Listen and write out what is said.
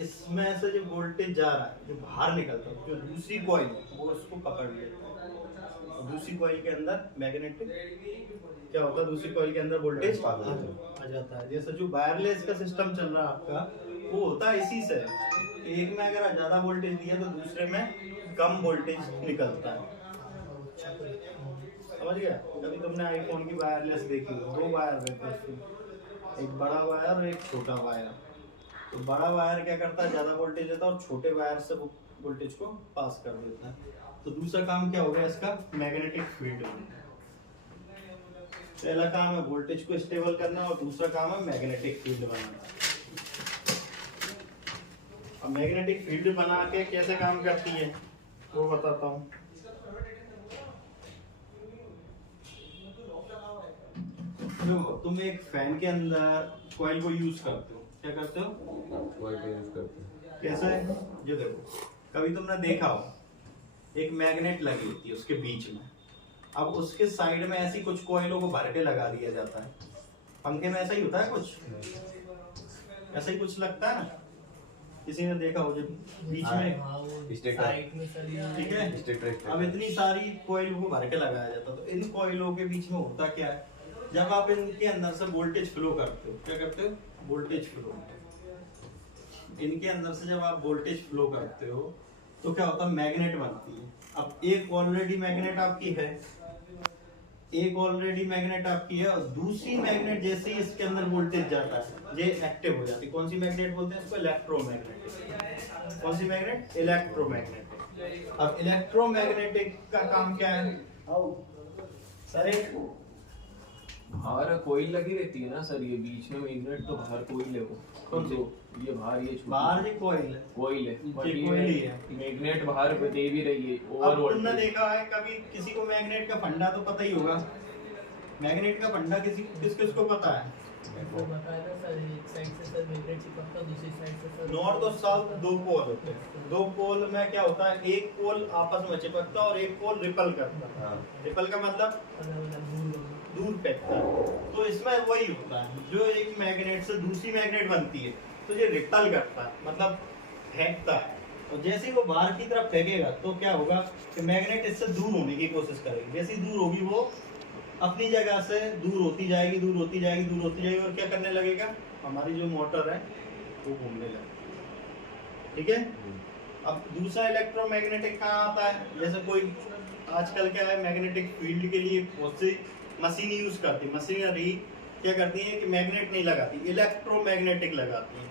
इसमें से जो वोल्टेज जा रहा है, जो बाहर निकलता है, जो दूसरी कॉइल वो उसको पकड़ लेता है और दूसरी कॉइल के अंदर मैग्नेटिक क्या होता है, दूसरी कॉइल के अंदर वोल्टेज आ जाता है। जैसे जो वायरलेस का सिस्टम चल रहा है आपका, वो होता है इसी से। एक में अगर ज्यादा वोल्टेज दिया तो दूसरे में कम वोल्टेज निकलता है। समझ गया? कभी तुमने आईफोन की वायरलेस देखी हो, दो वायर रहते हैं उसमें, एक बड़ा वायर और एक छोटा वायर। तो बड़ा वायर क्या करता है, ज्यादा वोल्टेज देता है और छोटे वायर से वो वोल्टेज को पास कर देता है। तो दूसरा काम क्या होगा इसका, मैग्नेटिक फील्ड। पहला काम है वोल्टेज को स्टेबल करना और दूसरा काम है मैग्नेटिक फील्ड बनाना। अब मैग्नेटिक फील्ड बना के कैसे काम करती है वो बताता हूँ। तुम एक फैन के अंदर कॉइल को यूज करते हो, क्या करते हो? कॉइल को यूज करते हैं। कैसे? ये देखो, कभी तुमने देखा हो एक मैग्नेट लगी होती है उसके बीच में, अब उसके साइड में ऐसी कुछ कॉइलों को भर के लगा दिया जाता है। पंखे में ऐसा ही होता है, कुछ ऐसा ही कुछ लगता है ना, किसी ने देखा हो, जब बीच में ठीक है, अब इतनी सारी कॉइल को भर के लगाया जाता है। तो इन कॉइलों के बीच में होता क्या है, जब आप इनके अंदर से वोल्टेज फ्लो करते हो, क्या करते हो? Voltage flow. इनके अंदर से जब आप वोल्टेज फ्लो करते हो तो क्या होता है, मैग्नेट बनती है। अब एक ऑलरेडी मैग्नेट आपकी है, एक ऑलरेडी मैग्नेट आपकी है और दूसरी मैग्नेट जैसे ही इसके अंदर वोल्टेज जाता है ये एक्टिव हो जाती है। कौन सी मैग्नेट बोलते हैं इसको? इलेक्ट्रोमैग्नेटिक। कौन सी मैग्नेट? इलेक्ट्रोमैग्नेटिक। अब इलेक्ट्रोमैग्नेटिक का काम क्या है सर? बाहर कोईल लगी रहती है ना सर, ये बीच में मैग्नेट, तो बाहर कोईल है वो। कौन सी? ये बाहर, ये बाहर जी कोईल है, कोईल है, ये कोईल ही है। मैग्नेट बाहर पे दे भी रही है। अब तुमने देखा है कभी, किसी को मैग्नेट का फंडा तो पता ही होगा। मैग्नेट का फंडा किसी किस किस को पता है? नॉर्थ और साउथ दो पोल होते हैं। दो पोल में क्या होता है, एक पोल आपस में चिपकता है और एक पोल रिपल करता है। रिपल का मतलब दूर फेंकता है। तो इसमें वही होता है, जो एक मैग्नेट से दूसरी मैग्नेट बनती है तो ये रिपल करता है, मतलब फेंकता है। और जैसे ही वो बाहर की तरफ फेंकेगा तो क्या होगा कि मैग्नेट इससे दूर होने की कोशिश करेगी। जैसे ही दूर होगी वो अपनी जगह से दूर होती जाएगी, दूर होती जाएगी, दूर होती जाएगी और क्या करने लगेगा, हमारी जो मोटर है वो घूमने लगेगी। ठीक है? अब दूसरा इलेक्ट्रोमैग्नेटिक कहाँ आता है? जैसे कोई आजकल क्या है, मैग्नेटिक फील्ड के लिए बहुत सी मशीन यूज करती है। मशीनरी क्या करती है कि मैग्नेट नहीं लगाती, इलेक्ट्रोमैग्नेटिक लगाती है।